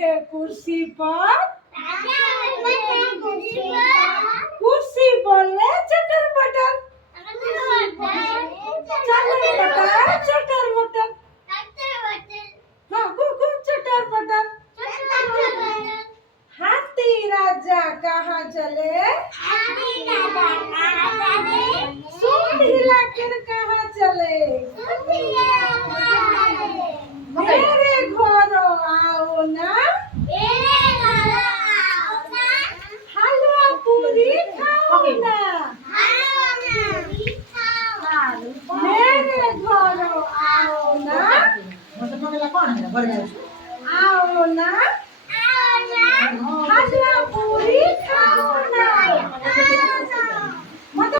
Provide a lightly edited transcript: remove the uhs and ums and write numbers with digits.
बैठे कुर्सी पर कुर्सी बोले चटर बटर चटर बटर हाँ कुकुर चटर बटर हाथी राजा कहाँ चले सूंड हिलाकर कहाँ चले मेरे घरों आओ ना हलवा पूरी खाओ ना मेरे घरों आओ ना आओ ना हलवा पूरी